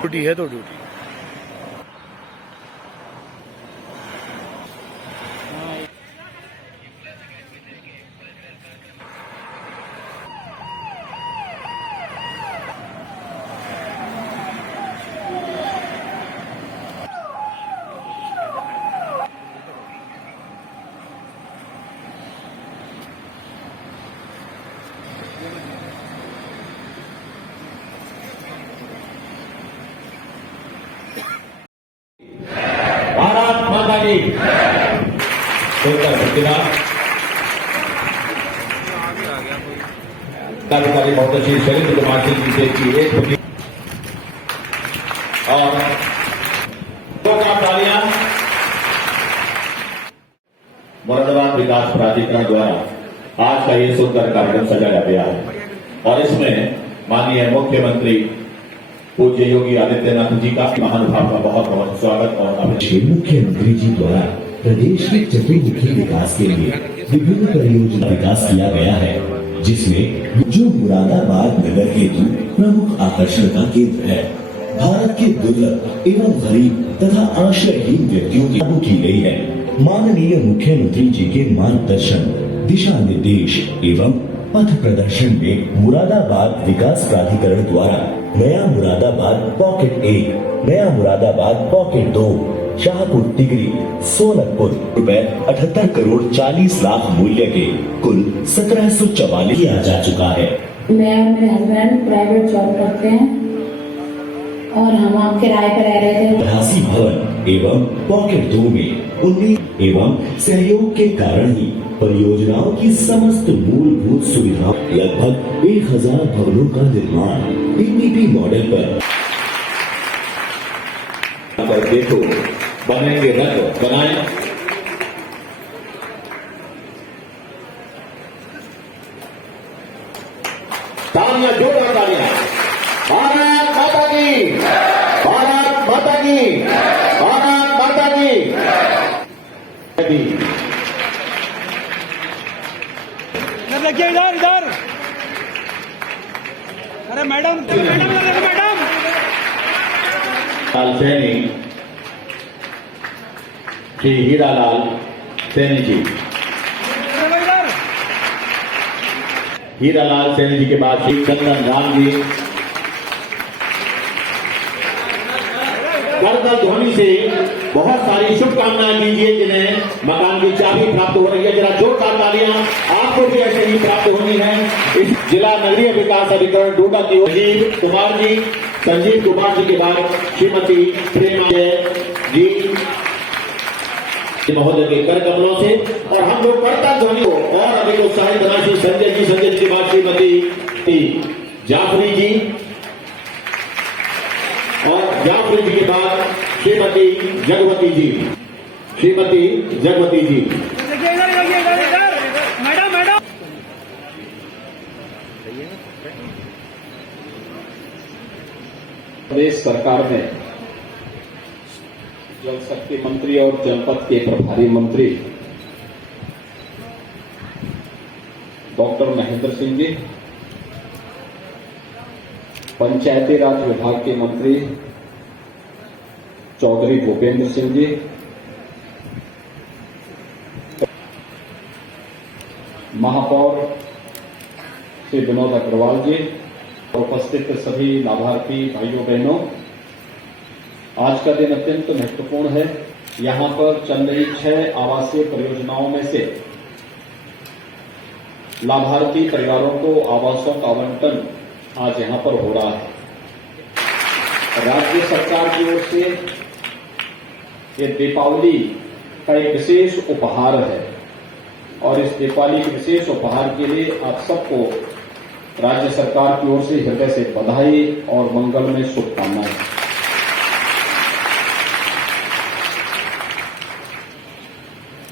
Duty है तो duty. Bharat माता की अधिकारी बहुत अच्छी शैलेंद्र कुमार सिंह जी की एक और तालियां मुरादाबाद विकास प्राधिकरण द्वारा आज का ये सुंदर कार्यक्रम सजाया गया है और इसमें माननीय मुख्यमंत्री पूज्य योगी आदित्यनाथ जी का महानुभाव का बहुत बहुत स्वागत और अभिनंदन। मुख्यमंत्री जी द्वारा प्रदेश के चतुर्मुखी विकास के लिए विभिन्न परियोजना विकास किया गया है, जिसमें जो मुरादाबाद नगर हेतु प्रमुख आकर्षण का केंद्र है। भारत के दुर्लभ एवं गरीब तथा आश्रयहीन व्यक्तियों की लागू की गई है। माननीय मुख्यमंत्री जी के मार्गदर्शन, दिशा निर्देश एवं पथ प्रदर्शन में मुरादाबाद विकास प्राधिकरण द्वारा नया मुरादाबाद पॉकेट 1, नया मुरादाबाद पॉकेट 2, शाहपुर तिगरी, सोनकपुर ₹78 करोड़ 40 लाख मूल्य के कुल 1744 किया जा चुका है। मैं और मेरे हस्बैंड प्राइवेट जॉब करते हैं और हम किराए पर रह रहे थे। राशि भवन एवं पॉकेट 2 में 19 एवं सहयोग के कारण ही परियोजनाओं की समस्त मूलभूत सुविधाओं लगभग 1000 भवनों का निर्माण पीपीपी मॉडल पर देखो बनेंगे रथ बनाए तालियां जोरदार तालियां। भारत माता की, भारत माता की, भारत माता की। देखिए इधर इधर। अरे madam madam madam Saini Shri Hiralal Saini ji, Hiralal Saini ji के बाद श्री चंदन राम जी करतल ध्वनि से बहुत सारी शुभकामनाएं दीजिए जिन्हें मकान की चाबी प्राप्त हो रही है। जरा जोरदार तालियां आपको भी ऐसे ही प्राप्त होनी है। इस जिला नगरीय विकास अधिकरण डूडा की ओर संजीव कुमार जी के बाद श्रीमती प्रेमा जी महोदय के कर कमलों से और हम लोग करतल ध्वनि को और अधिक उत्साहित बना श्री संजय जी के बाद श्रीमती जाफरी जी और जाफरी जी के बाद श्रीमती जगवती जी, श्रीमती जगवती जी। मैडम मैडम प्रदेश सरकार ने जल शक्ति मंत्री और जनपद के प्रभारी मंत्री डॉक्टर महेंद्र सिंह जी, पंचायती राज विभाग के मंत्री चौधरी भूपेंद्र सिंह जी, महापौर श्री विनोद अग्रवाल जी, उपस्थित सभी लाभार्थी भाइयों बहनों, आज का दिन अत्यंत महत्वपूर्ण है। यहां पर चल रही 6 आवासीय परियोजनाओं में से लाभार्थी परिवारों को आवासों का आवंटन आज यहां पर हो रहा है। राज्य सरकार की ओर से ये दीपावली का एक विशेष उपहार है और इस दीपावली के विशेष उपहार के लिए आप सबको राज्य सरकार की ओर से हृदय से बधाई और मंगलमय शुभकामनाएं।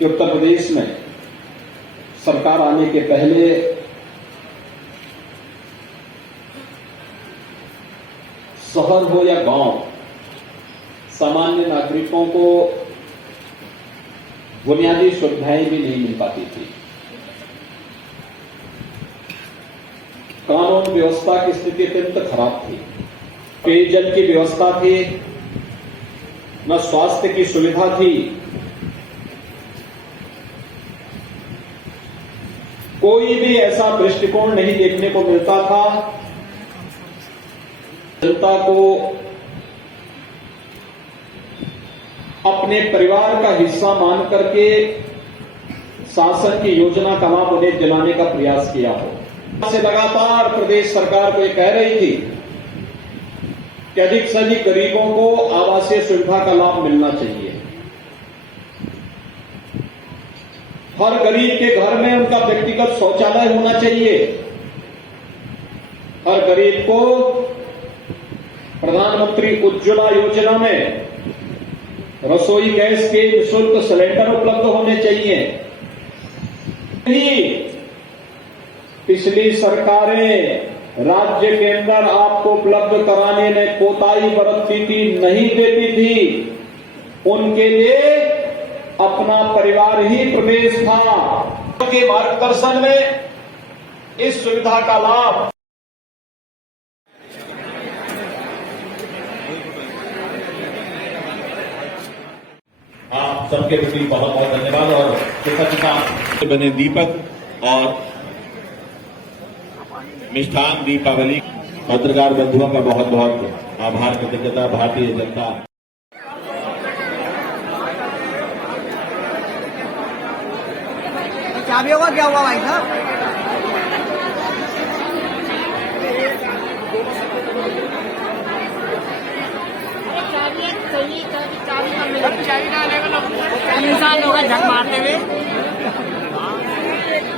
उत्तर प्रदेश में सरकार आने के पहले शहर हो या गांव, सामान्य नागरिकों को बुनियादी सुविधाएं भी नहीं मिल पाती थी। कानून व्यवस्था की स्थिति अत्यंत खराब थी पेयजल की व्यवस्था थी, न स्वास्थ्य की सुविधा थी। कोई भी ऐसा दृष्टिकोण नहीं देखने को मिलता था। जनता को अपने परिवार का हिस्सा मान करके शासन की योजना का लाभ उन्हें दिलाने का प्रयास किया हो। से लगातार प्रदेश सरकार को ये कह रही थी कि अधिक से अधिक गरीबों को आवासीय सुविधा का लाभ मिलना चाहिए। हर गरीब के घर में उनका व्यक्तिगत शौचालय होना चाहिए। हर गरीब को प्रधानमंत्री उज्ज्वला योजना में रसोई गैस के निःशुल्क सिलेंडर उपलब्ध होने चाहिए। पिछली सरकारें राज्य के अंदर आपको उपलब्ध कराने में कोताही बरतती थी, नहीं देती थी। उनके लिए अपना परिवार ही प्रदेश था। उनके मार्गदर्शन में इस सुविधा का लाभ आप सबके प्रति बहुत बहुत धन्यवाद। और कृतज्ञता बने दीपक और मिष्ठान दीपावली पत्रकार बंधुओं का बहुत बहुत आभार, कृतज्ञता। भारतीय जनता चाबी होगा क्या हुआ भाई साहब? इंसान होगा झक मारते हुए।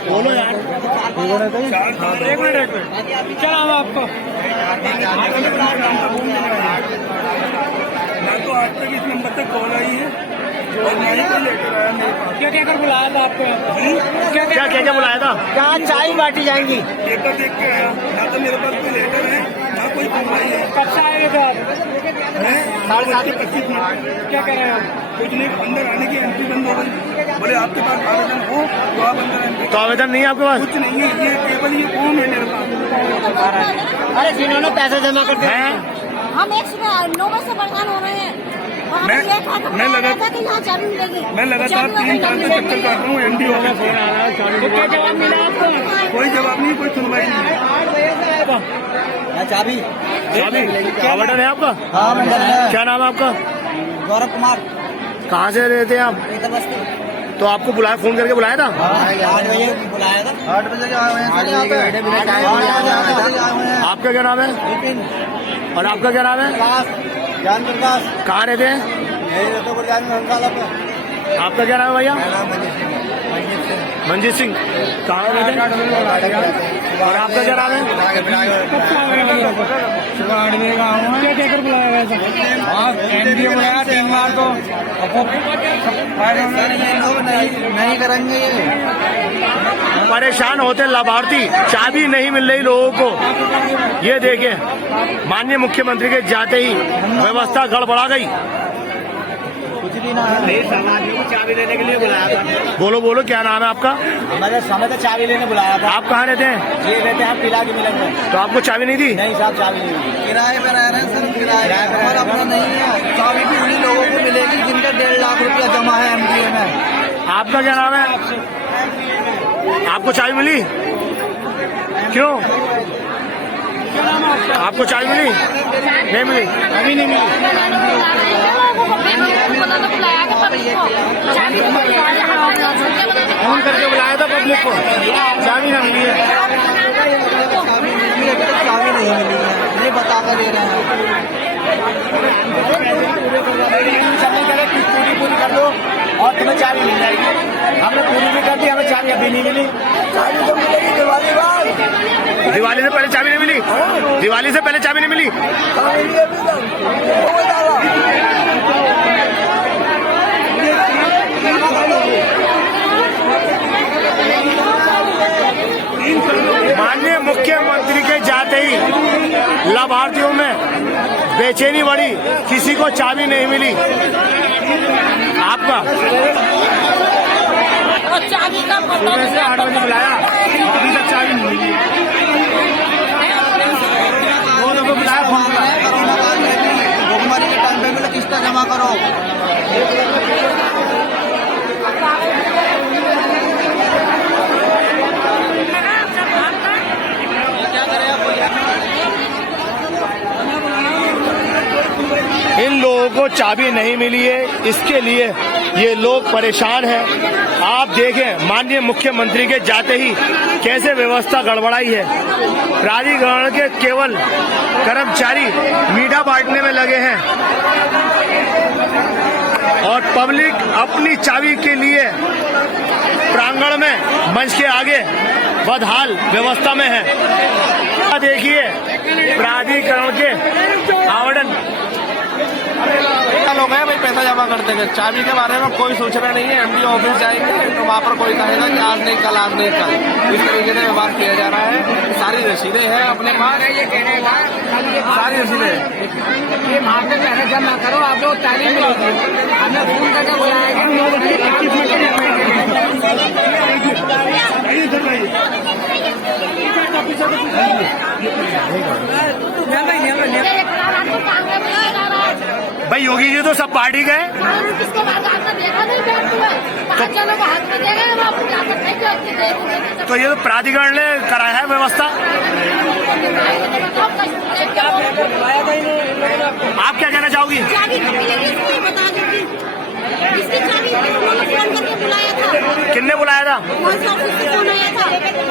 बोलो यार, एक मिनट क्या नाम है आपका? मैं तो आज तक इस नंबर तक कॉल आई है और मैं ही कोई लेकर आया मेरे पास। क्या कर बुलाया था आपको? क्या बुलाया था? क्या चाय बांटी जाएंगी? लेकर देख के आया, ना तो मेरे पास कोई लेटर है ना कोई कमाई है। कब से आए थे आप? 25 मिनट। क्या कह रहे हैं आप? कुछ नहीं, अंदर आने की एंट्री बंद हो गई। बोले आपके पास आवेदन हो तो आप अंदर एंट्री। तो आवेदन नहीं है आपके पास? कुछ नहीं है, ये केवल ये फॉर्म है मेरे पास। अरे जिन्होंने पैसे जमा करते हैं, हम एक सुबह 9 बजे से परेशान हो रहे हैं। मैं लगातार 3 साल से चक्कर काट रहा हूँ। एमडी हो गया, तो क्या जवाब मिला आपको? कोई जवाब नहीं, कोई सुनवाई नहीं। चाबी क्या बटन है आपका? हाँ मंडल है। क्या नाम है आपका? गौरव कुमार। कहाँ से रहते हैं आप? तो आपको बुलाया, फोन करके बुलाया था? 8 बजे बुलाया था। 8 बजे आपका क्या नाम है? नितिन। और आपका क्या नाम है? ज्ञान प्रकाश। कहाँ रहते हैं? आपका क्या नाम है भैया? मंजीत सिंह। कहाँ रहते हैं? और आपका क्या नाम है? क्या कहकर बुलाया गया था? एनडीए बुलाया 3 बार तो नहीं करेंगे ये। परेशान होते लाभार्थी, चाबी नहीं मिल रही लोगों को। ये देखें, माननीय मुख्यमंत्री के जाते ही व्यवस्था गड़बड़ा गई। चाबी लेने के लिए बुलाया था। बोलो बोलो, क्या नाम है आपका? हमारे समय तो चाबी लेने बुलाया था। आप कहाँ रहते हैं? ये रहते हैं किला की मिलन में। तो आपको चाबी नहीं दी? नहीं साहब, चाबी नहीं दी। किराए पर रह रहे हैं सर, किराए पर अपना नहीं है। चाबी भी उन्हीं लोगों को मिलेगी जिनका 1.5 लाख रुपया जमा है एमडीए में। आपका क्या नाम है? आपको चाबी मिली? क्यों? आपको चाबी मिली? नहीं मिली? अभी नहीं मिली। फोन करके बुलाया था पब्लिक को, चाबी ना मिली है। चाबी नहीं मिली है, ये बता कर दे रहे हैं। पूरी कर दो और तुम्हें चाबी मिल जाएगी। हमने पूरी भी कर दी, हमें चाबी अभी नहीं मिली। चाबी तो मिलेगी दिवाली बाद। दिवाली से पहले चाबी नहीं मिली? दिवाली से पहले चाबी नहीं मिली? माननीय मुख्यमंत्री के जाते ही लाभार्थियों में बेचैनी बढ़ी, किसी को चाबी नहीं मिली। आपका चाबी का सुबह से 8 बजे बुलाया, अभी तक चाबी नहीं मिली। वो लोगों को बुलाया, फोन करो। इन लोगों को चाबी नहीं मिली है, इसके लिए ये लोग परेशान हैं। आप देखें माननीय मुख्यमंत्री के जाते ही कैसे व्यवस्था गड़बड़ाई है। प्राधिकरण के केवल कर्मचारी मीठा बांटने में लगे हैं और पब्लिक अपनी चाबी के लिए प्रांगण में मंच के आगे बदहाल व्यवस्था में है। देखिए प्राधिकरण के आवरण लोग हैं भाई, पैसा जमा करते हैं। चाबी के बारे में कोई सूचना नहीं है। एमडी ऑफिस जाएंगे तो वहाँ पर कोई कहेगा कि आज नहीं कल, आज नहीं कल। इस तरीके से व्यवहार किया जा रहा है। सारी रसीदें हैं अपने पास, सारी रसीदें हैं। ये वहाँ पे पहले जमा करो, आप लोग तारीख मिलेगी, हमें फोन करके बुलाएगा। भाई योगी जी तो सब पार्टी गए, किसके बाद आपने देखा नहीं बैठ हुआ पाँच जनों को हाथ में दे गए, वो आप क्या करते हैं? तो ये तो प्राधिकरण ने कराया है व्यवस्था। आप क्या कहना चाहोगी? चाबी नहीं मिलेगी, इसलिए बता दूंगी। इसकी चाबी उन्होंने फोन करके बुलाया था। किसने बुलाया था? कौन सा ऑफिस से फोन आया था?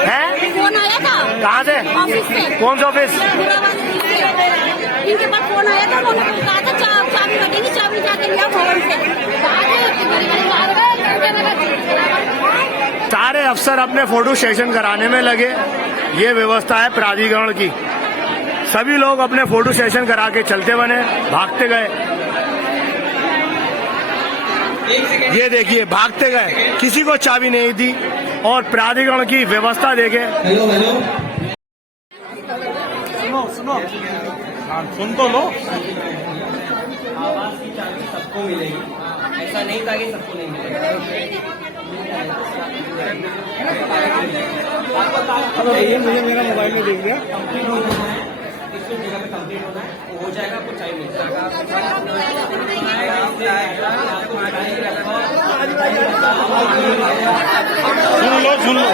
है फोन आया था। कहाँ से? ऑफिस से। कौन सा ऑफिस? इनके पास फोन आया था, उन्होंने कहा था चाबी बटेगी, चाबी जाके लिया भवन से। सारे अफसर अपने फोटो सेशन कराने में लगे। ये व्यवस्था है प्राधिकरण की। सभी लोग अपने फोटो सेशन करा के चलते बने, भागते गए। ये देखिए भागते गए, किसी को चाबी नहीं दी और प्राधिकरण की व्यवस्था देखे। सुनो सुन तो लो। सबको मिलेगी, ऐसा नहीं था कि सबको नहीं मिलेगा। ये मुझे मेरा मोबाइल में देख दिया। कंप्लीट होना है, किस जगह पे कंप्लीट होना है हो जाएगा, आपको चाय मिल जाएगा। सुन लो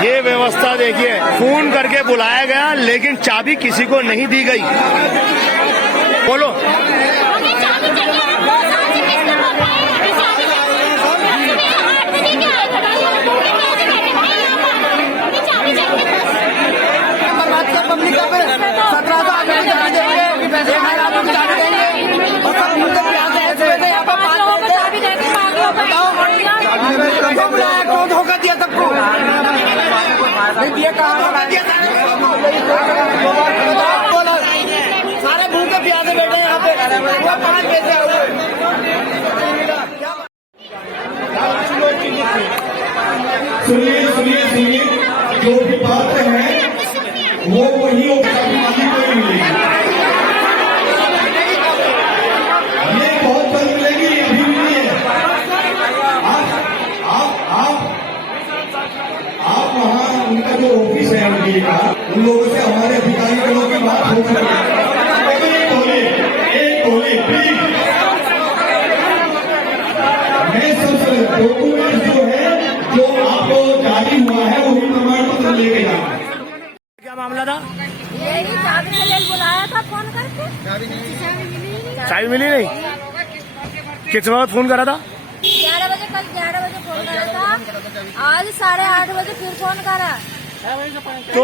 ये व्यवस्था देखिए, फोन करके बुलाया गया लेकिन चाबी किसी को नहीं दी गई। बोलो पब्लिक का 1700 आदमी चाबी देंगे, 1000 लोग चाबी देंगे और सब मुद्दे पे आते हैं। यहाँ पर 5 लोगों को चाबी देंगे, क्यों बुलाया, क्यों धोखा दिया सबको? नहीं दिया, कहाँ दिया? सारे भूखे प्यासे बैठे हैं यहाँ पे, 5 पैसे सुनिए, जो भी बात है वो वही कोई मिलेगी। ये बहुत जल्द मिलेगी, ये अभी मिली है। आप वहाँ उनका जो ऑफिस है एमडी का, उन लोगों से हमारे अधिकारी लोगों की बात हो सकती है। एक टोली प्लीज, मैं सबसे डॉक्यूमेंट जो है जो आपको जारी हुआ है वही प्रमाण पत्र लेके जाना। क्या मामला था? यही चाबी के लिए बुलाया था फोन करके, चाबी मिली नहीं। किस वक्त फोन करा था? 11 बजे, कल 11 बजे फोन करा था, आज 8:30 बजे फिर फोन करा। तो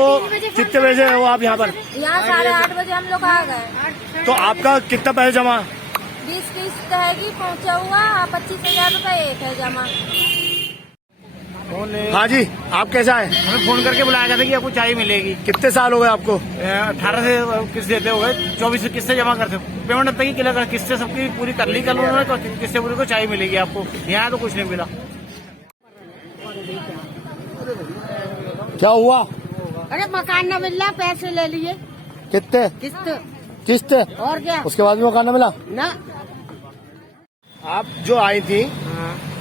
कितने बजे हो आप यहाँ पर? यहाँ 8:30 बजे हम लोग आ गए। तो आपका कितना पैसा जमा? 20 किस्त है कि पहुँचा हुआ 25,000 रुपये एक है जमा। हाँ जी, आप कैसा है? हमें फोन करके बुलाया गया था कि आपको चाय मिलेगी। कितने साल हो गए आपको? 18 से किस्त देते हो गए, 24 से किस्तें जमा करते हो। पेमेंट अब तक ही क्लियर कर, किस्तें सबकी पूरी कर ली कल उन्होंने, तो किस्तें पूरी को चाय मिलेगी आपको। यहाँ तो कुछ नहीं मिला। क्या हुआ? अरे मकान न मिल रहा, पैसे ले लिए कितने किस्त और क्या, उसके बाद भी मकान न मिला? ना आप जो आई थी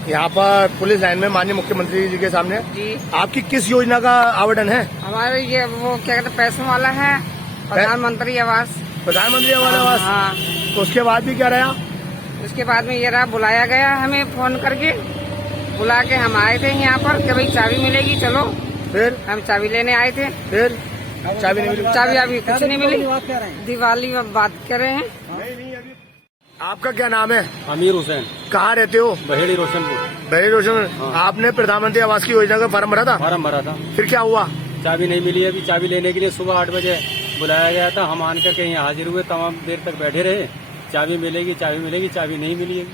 यहाँ पर पुलिस लाइन में माननीय मुख्यमंत्री जी के सामने जी आपकी किस योजना का आवरण है? हमारे ये वो क्या कहते हैं पैसों वाला है, प्रधानमंत्री आवास। प्रधानमंत्री आवास। हाँ, तो उसके बाद भी क्या रहा? उसके बाद में ये रहा, बुलाया गया हमें फोन करके, बुला के हम आए थे यहाँ पर कि भाई चाबी मिलेगी, चलो। फिर हम चाबी लेने आए थे, फिर चाबी नहीं मिली। चाबी अभी कुछ नहीं मिली। दिवाली में बात कर रहे हैं। आपका क्या नाम है? अमीर हुसैन, कहाँ रहते हो? बहेड़ी रोशनपुर। बहरी रोशन। आपने प्रधानमंत्री आवास की योजना का फॉर्म भरा था? फॉर्म भरा था, फिर क्या हुआ? चाबी नहीं मिली। अभी चाबी लेने के लिए सुबह 8 बजे बुलाया गया था, हम आन करके यहाँ हाजिर हुए, तमाम देर तक बैठे रहे। चाबी मिलेगी, चाबी मिलेगी, चाबी नहीं मिली अभी।